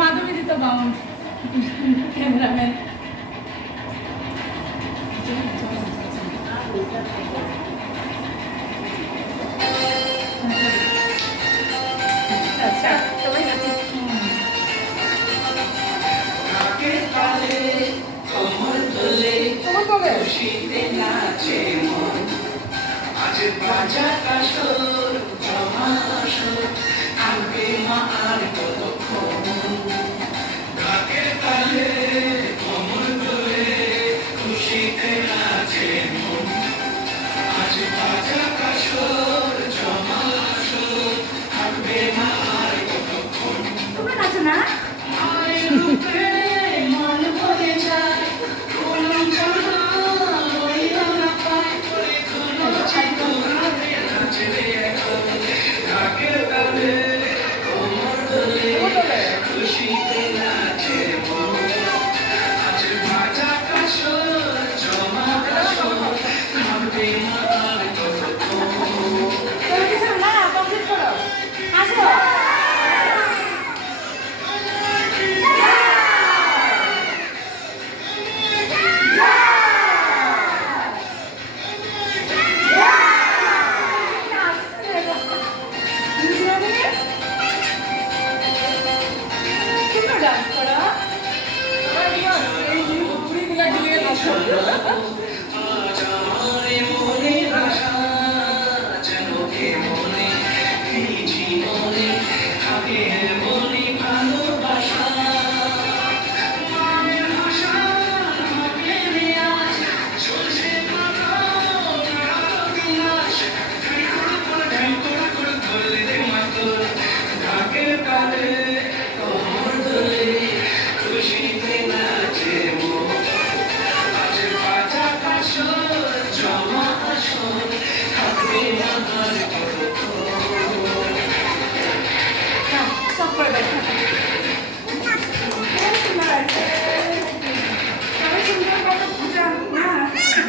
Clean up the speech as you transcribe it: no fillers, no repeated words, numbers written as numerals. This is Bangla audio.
মাধবী দিত বাউন্ড ক্যামেরাম্যান আচ্ছা সবাই নাচে তোমার কবে আজ বাজা কাশর জমা আসর আগে মা আর কতক্ষণ ঢাকের তালে কমর দোলে খুশিতে নাচে মন আজ বাজা কাশর জমা আসর আগে মা আর কতক্ষণ তোমরা নাচো না মায়ের রূপে মন ভরে যায় Yeah.